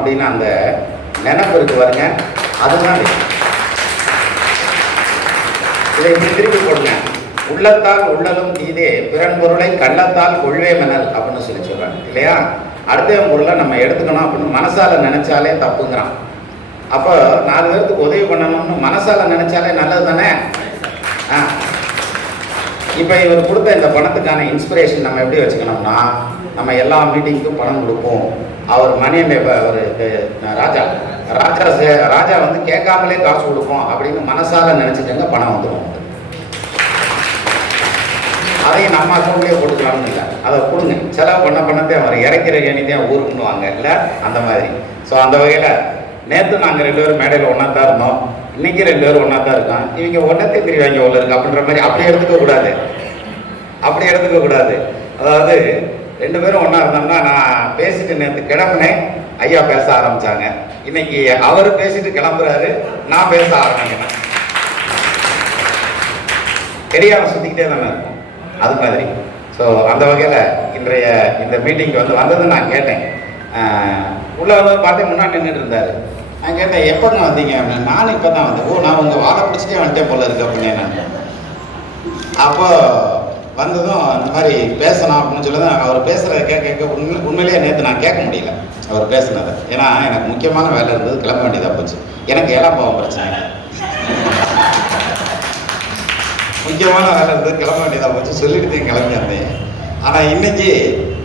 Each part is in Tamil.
அப்படின்னு அந்த நினப்பு இருக்கு பாருங்க. அதுதான் இதை. இப்படி திருப்பி போடுங்க. உள்ளத்தால் உள்ளலும் தீதே பிறன் பொருளை கள்ளத்தால் கொள்வே மணல் அப்படின்னு சொல்லி சொல்கிறாங்க இல்லையா? அடுத்த பொருளை நம்ம எடுத்துக்கணும் அப்படின்னு மனசால நினைச்சாலே தப்புங்கிறான். அப்போ நாலு பேருக்கு உதவி பண்ணணும்னு மனசால நினைச்சாலே நல்லது தானே? ஆ. இப்போ இவர் கொடுத்த இந்த பணத்துக்கான இன்ஸ்பிரேஷன் நம்ம எப்படி வச்சுக்கணும்னா நம்ம எல்லா மீட்டிங்க்கும் பணம் கொடுப்போம். அவர் மணியம் அவர் ராஜா. ராஜா சே- ராஜா வந்து கேட்காமலே காசு கொடுப்போம் அப்படின்னு மனசால நினைச்சுக்கங்க பணம் வந்துடும் அதையும் நம்ம அக்கௌண்ட்லேயே கொடுக்கலாம்னு இல்லை. அதை கொடுங்க. செலவு பண்ண பண்ணதே அவர் இறக்கிற எண்ணிதான் ஊருக்குன்னுவாங்க இல்லை அந்த மாதிரி. ஸோ அந்த வகையில் நேற்று நாங்கள் ரெண்டு பேரும் மேடையில் ஒன்றா தான் இருந்தோம். இன்னைக்கு ரெண்டு பேரும் ஒன்றா தான் இருக்கான் இவங்க ஒன்றத்தை தெரிவாங்க உள்ள இருக்கு. அப்படின்ற மாதிரி அப்படி எடுத்துக்க கூடாது. அப்படி எடுத்துக்க கூடாது. அதாவது ரெண்டு பேரும் ஒன்றா இருந்தோம்னா நான் பேசிட்டு நேற்று கிளம்புனேன் ஐயா பேச ஆரம்பிச்சாங்க. இன்னைக்கு அவர் பேசிட்டு கிளம்புறாரு நான் பேச ஆரம்பிக்கிறேன். தெரியாமல் சுற்றிக்கிட்டே தானே இருக்கும். அது மாதிரி. ஸோ அந்த வகையில் இன்றைய இந்த மீட்டிங்க்கு வந்து வந்தது நான் கேட்டேன். உள்ளே உள்ள வந்து பார்த்தேன் முன்னாடி நின்றுட்டு இருந்தார். நான் கேட்டேன் எப்போங்க வந்தீங்க அப்படின்னு. நானும் இப்போ தான் வந்தேன். ஓ நான் உங்கள் வாழை பிடிச்சிட்டே வந்துட்டேன் போல இருக்கு அப்படின்னு நான் வந்ததும் இந்த மாதிரி பேசணும் அப்படின்னு சொல்லி தான் அவர் பேசுகிறத கேட்க கேட்க உண்மை உண்மையிலேயே நேற்று நான் கேட்க முடியல அவர் பேசுனதை. ஏன்னா எனக்கு முக்கியமான வேலை இருந்தது கிளம்ப வேண்டியதாக போச்சு. எனக்கு ஏழாம் பாவம் பிரச்சனை. முக்கியமான வேலை இருந்தது கிளம்ப வேண்டியதாக போச்சு. சொல்லிட்டு தான் கிளம்பி வந்தேன். ஆனால் இன்னைக்கு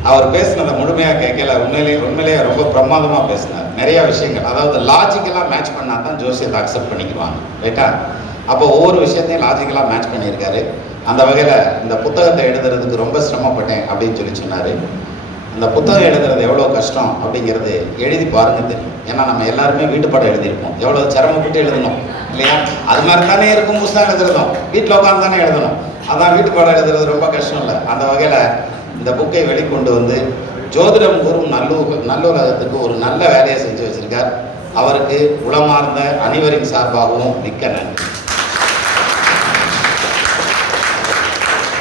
அவர் பேசுனதை முழுமையாக கேட்கல. உண்மையிலேயே உண்மையிலேயே ரொம்ப பிரமாதமாக பேசினார். நிறைய விஷயங்கள். அதாவது லாஜிக்கலாக மேட்ச் பண்ணால் தான் ஜோசியத்தை அக்செப்ட் பண்ணிக்குவாங்க. ரைட்டா அப்போ ஒவ்வொரு விஷயத்தையும் லாஜிக்கலாக மேட்ச் பண்ணியிருக்காரு. அந்த வகையில் இந்த புத்தகத்தை எழுதுறதுக்கு ரொம்ப சிரமப்பட்டேன் அப்படின்னு சொல்லி சொன்னார். அந்த புத்தகம் எழுதுறது எவ்வளோ கஷ்டம் அப்படிங்கிறது எழுதி பாருங்க தெரியும். ஏன்னா நம்ம எல்லாருமே வீட்டு பாடம் எழுதியிருப்போம். எவ்வளோ சிரமப்பட்டு எழுதணும் இல்லையா? அது மாதிரி தானே இருக்கும் புஸ்தகம் எழுதுறதும். வீட்டில் உட்காந்து தானே எழுதணும். அதான் வீட்டு பாடம் எழுதுறது ரொம்ப கஷ்டம் இல்லை. அந்த வகையில் இந்த புக்கை வெளிக்கொண்டு வந்து ஜோதிடம் கூறும் நல்லூர் நல்லுலகத்துக்கு ஒரு நல்ல வேலையை செஞ்சு வச்சிருக்கார். அவருக்கு உளமார்ந்த அனைவரின் சார்பாகவும் மிக்க நன்றி.